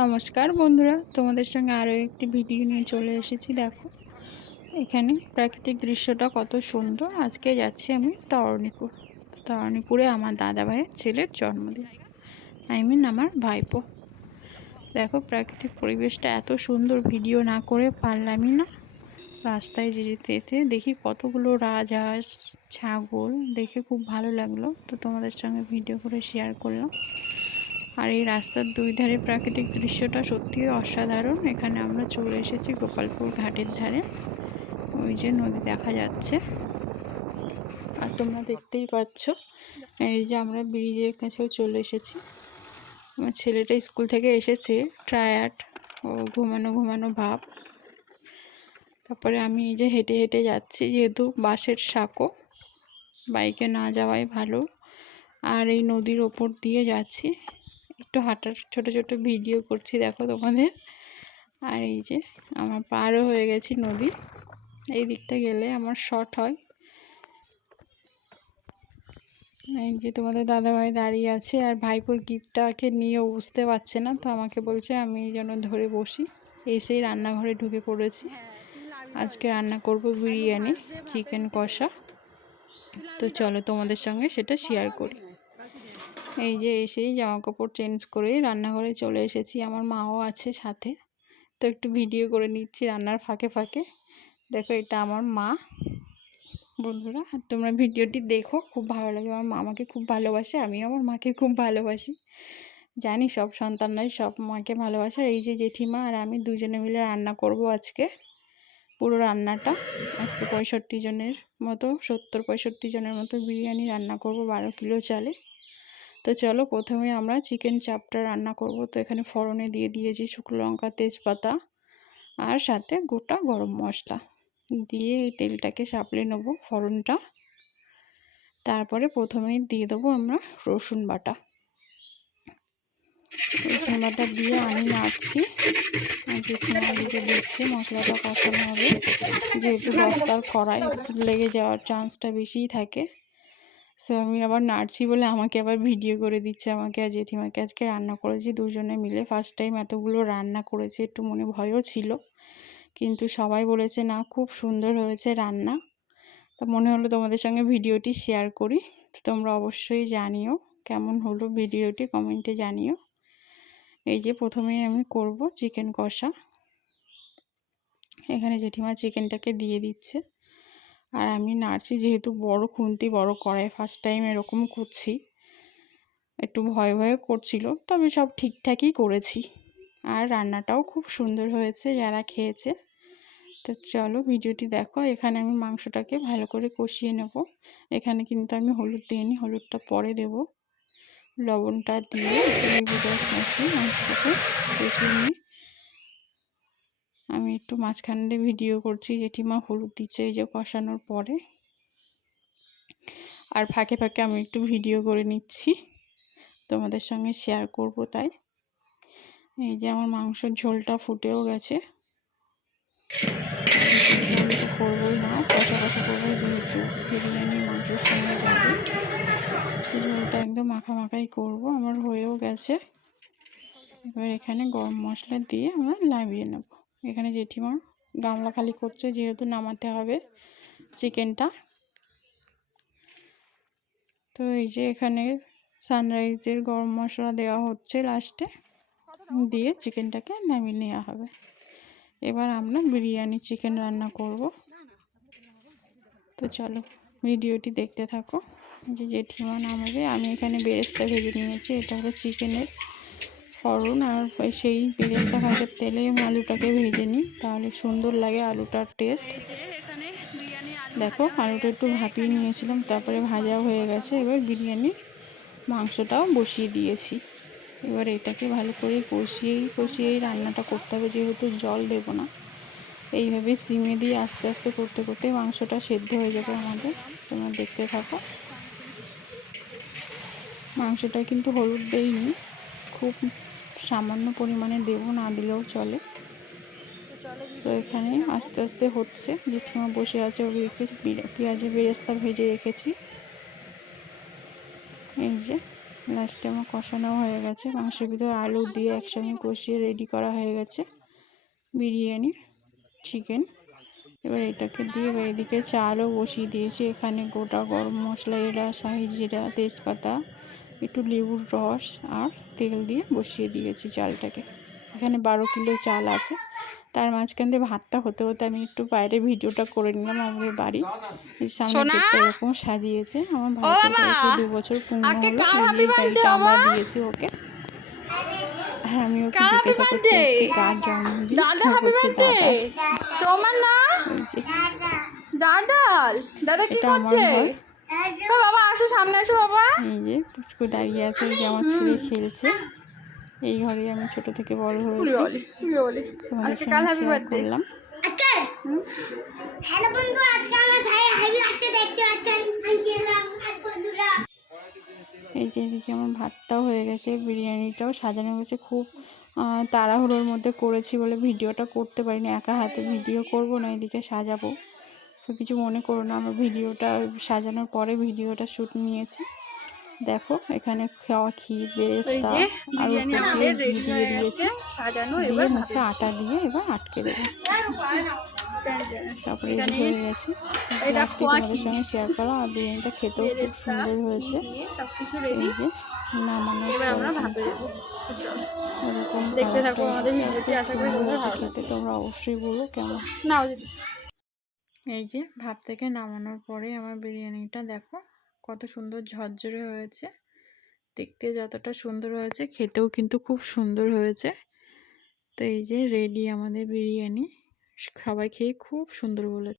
নমস্কার বন্ধুরা, তোমাদের সঙ্গে আরও একটি ভিডিও নিয়ে চলে এসেছি। দেখো এখানে প্রাকৃতিক দৃশ্যটা কত সুন্দর। আজকে যাচ্ছি আমি তরণীপুরে আমার দাদা ভাইয়ের ছেলের জন্মদিন, আমার ভাইপো। দেখো প্রাকৃতিক পরিবেশটা এত সুন্দর, ভিডিও না করে পারলামই না। রাস্তায় যেতে যেতে দেখি কতগুলো রাজহাঁস, ছাগল, দেখে খুব ভালো লাগলো, তো তোমাদের সঙ্গে ভিডিও করে শেয়ার করলাম। আর এই রাস্তার দুই ধারে প্রাকৃতিক দৃশ্যটা সত্যিই অসাধারণ। এখানে আমরা চলে এসেছি গোপালপুর ঘাটের ধারে। ওই যে নদী দেখা যাচ্ছে, আর তোমরা দেখতেই পাচ্ছ এই যে আমরা ব্রিজের কাছেও চলে এসেছি। আমার ছেলেটা স্কুল থেকে এসেছে, টায়ার্ড, ও ঘুমানো ভাব। তারপরে আমি এই যে হেঁটে হেঁটে যাচ্ছি, যেহেতু বাসের সাঁকো, বাইকে না যাওয়াই ভালো। আর এই নদীর ওপর দিয়ে যাচ্ছি, একটু হাঁটার ছোট ছোট ভিডিও করছি দেখো তোমাদের। আর এই যে আমার পারও হয়ে গেছি নদী, এই দিকটা গেলে আমার শর্ট হয়। এই যে তোমাদের দাদাভাই দাঁড়িয়ে আছে, আর ভাইপোর গিফটটাকে নিয়েও বুঝতে পারছে না, তো আমাকে বলছে আমি যেন ধরে বসি। এসেই রান্নাঘরে ঢুকে পড়েছি। আজকে রান্না করব বিরিয়ানি, চিকেন কষা। তো চলো তোমাদের সঙ্গে সেটা শেয়ার করি। এই যে এসেই জামা কাপড় চেঞ্জ করেই রান্নাঘরে চলে এসেছি, আমার মাও আছে সাথে, তো একটু ভিডিও করে নিচ্ছি রান্নার ফাঁকে ফাঁকে। দেখো এটা আমার মা। বন্ধুরা তোমরা ভিডিওটি দেখো, খুব ভালো লাগে। আমার মা আমাকে খুব ভালোবাসে, আমিও আমার মাকে খুব ভালোবাসি। জানি সব সন্তানরাই সব মাকে ভালোবাসে। আর এই যে জেঠিমা আর আমি দুজনে মিলে রান্না করব আজকে পুরো রান্নাটা। আজকে 65 জনের মতো, 70-65 জনের মতো বিরিয়ানি রান্না করব 12 কিলো চালে। তো চলো প্রথমে আমরা চিকেন চাপটা রান্না করব। তো এখানে ফোড়নে দিয়ে দিয়েছি শুকনো লঙ্কা, তেজপাতা, আর সাথে গোটা গরম মশলা দিয়ে এই তেলটাকে সাপলে নেব ফোড়নটা। তারপরে প্রথমেই দিয়ে দেবো আমরা রসুন বাটা। রসুন বাটা দিয়ে আমি নাড়ছি, জেঠিমা দিকে দিচ্ছি। মশলাটা কষানো হবে, যেহেতু দস্তার কড়াই একটু লেগে যাওয়ার চান্সটা বেশিই থাকে। সো আমি আবার নাড়ছি বলে আমাকে আবার ভিডিও করে দিচ্ছে, আমাকে আর জেঠিমাকে। আজকে রান্না করেছি দুজনে মিলে, ফার্স্ট টাইম এতগুলো রান্না করেছি, একটু মনে ভয়ও ছিল, কিন্তু সবাই বলেছে না খুব সুন্দর হয়েছে রান্না। তো মনে হলো তোমাদের সঙ্গে ভিডিওটি শেয়ার করি। তোমরা অবশ্যই জানিও কেমন হলো ভিডিওটি, কমেন্টে জানিও। এই যে প্রথমেই আমি করব চিকেন কষা। এখানে জেঠিমা চিকেনটাকে দিয়ে দিচ্ছে, আর আমি নাড়ছি, যেহেতু বড় খুন্তি বড় কড়াই, ফার্স্ট টাইম এরকম করছি, একটু ভয় ভয় করছিল, তবে সব ঠিকঠাকই করেছি। আর রান্নাটাও খুব সুন্দর হয়েছে যারা খেয়েছে। তো চলো ভিডিওটি দেখো। এখানে আমি মাংসটাকে ভালো করে কষিয়ে নেব। এখানে কিন্তু আমি হলুদ দিইনি, হলুদটা পরে দেব। লবণটা দিয়ে লেবু রস মিশিয়ে মাংসটাকে কষিয়ে নিয়ে আমি একটু মাঝখানে ভিডিও করছি, জেঠিমা হলুদ দিচ্ছে এই যে কষানোর পরে। আর ফাঁকে ফাঁকে আমি একটু ভিডিও করে নিচ্ছি, তোমাদের সঙ্গে শেয়ার করব তাই। এই যে আমার মাংসর ঝোলটা ফুটেও গেছে। ঝোল তো করবোই না, কষা কষা করবো, যেহেতু বিরিয়ানি মাংসের সঙ্গে যাবে। ঝোলটা একদম মাখা মাখাই করবো। আমার হয়েও গেছে। এবার এখানে গরম মশলা দিয়ে আমরা নামিয়ে নেব। এখানে জেঠিমা গামলা খালি করছে, যেহেতু নামাতে হবে চিকেনটা। তো এই যে এখানে সানরাইজের গরম মশলা দেওয়া হচ্ছে লাস্টে, দিয়ে চিকেনটাকে নামিয়ে নেওয়া হবে। এবার আমরা বিরিয়ানি চিকেন রান্না করব। তো চলো ভিডিওটি দেখতে থাকো। যে জেঠিমা নামাবে, আমি এখানে বেরেস্তা ভেজে নিয়েছি, এটা হলো চিকেনের ফোড়ন। আর সেই বেরেস্তা ভাজার তেলে আমি আলুটাকে ভেজে নিই, তাহলে সুন্দর লাগে আলুটার টেস্ট। দেখো আলুটা একটু ভাপিয়ে নিয়েছিলাম, তারপরে ভাজা হয়ে গেছে। এবার বিরিয়ানির মাংসটাও বসিয়ে দিয়েছি। এবার এটাকে ভালো করে কষিয়েই রান্নাটা করতে হবে, যেহেতু জল দেব না। এইভাবে সিমে দিয়ে আস্তে আস্তে করতে করতে মাংসটা সেদ্ধ হয়ে যাবে আমাদের। তোমরা দেখতে থাকো। মাংসটা কিন্তু হলুদ দেইনি, খুব সামান্য পরিমাণে দেবো, না দিলেও চলে। তো এখানে আস্তে আস্তে হচ্ছে, জেঠিমা বসে আছে, ওদিকে পেঁয়াজের বেরেস্তা ভেজে রেখেছি। এই যে লাস্টে আমার কষানো হয়ে গেছে, মাংসের ভিতরে আলু দিয়ে একসঙ্গে কষিয়ে রেডি করা হয়ে গেছে বিরিয়ানি চিকেন। এবার এটাকে দিয়ে এবার এদিকে চালও বসিয়ে দিয়েছি। এখানে গোটা গরম মশলা, এলাচ, শাহি জিরা, তেজপাতা, একটু লেবুর রস আর তেল দিয়ে বসিয়ে দিয়েছি চালটাকে। এখানে 12 কিলো চাল আছে। তার মাঝখান দিয়ে ভাতটা হতে হতে আমি একটু বাইরে ভিডিওটা করে নিলাম। আমাদের বাড়ি সামনে গেটটা এরকম সাজিয়েছে। আমার ভাইকে বয়সে 2 বছর পূর্ণ হলো। এই গাড়িটা আমরা দিয়েছি ওকে। আর আমি ওকে জিজ্ঞাসা করছি আজকে কার জন্মদিন, বলছে দাদা। তোমার না দাদা? দাদা কি করছে? বাবা আসো, সামনে আসো বাবা। এই যে পুচকু দাঁড়িয়ে আছে, ওই যে আমার ছেলে খেলছে। এই ঘরে আমি ছোট থেকে বড় হয়েছি, তোমাদের সঙ্গে শেয়ার করলাম। হ্যালো বন্ধুরা, আজকে আমার ভাই হাইবি আজকে দেখতে পাচ্ছেন বন্ধুরা। এই যে এদিকে আমার ভাতটাও হয়ে গেছে, বিরিয়ানিটাও সাজানো গেছে। খুব তাড়াহুড়োর মধ্যে করেছি বলে ভিডিওটা করতে পারিনি। একা হাতে ভিডিও করব না, এদিকে সাজাবো। তো কিছু মনে করো না, আমার ভিডিওটা সাজানোর পরে ভিডিওটা শ্যুট নিয়েছি। দেখো এখানে খাওয়া ক্ষীর, বেরেস্তা আর উপর দিয়ে ঘি দিয়ে দিয়েছি, দিয়ে মুখে আটা দিয়ে এবার আটকে দেবো। তারপরে রেডি হয়ে গেছে। লাস্টে তোমাদের সঙ্গে শেয়ার করা। আর বিরিয়ানিটা খেতেও খুব সুন্দর হয়েছে। এই যে নামানোর এরকম খেতে, তোমরা অবশ্যই বলো কেমন। এই যে ভাত থেকে নামানোর পরে আমার বিরিয়ানিটা দেখো কত সুন্দর ঝরঝরে হয়েছে। দেখতে যতটা সুন্দর হয়েছে, খেতেও কিন্তু খুব সুন্দর হয়েছে। তো এই যে রেডি আমাদের বিরিয়ানি। সবাই খেয়ে খুব সুন্দর বলেছে।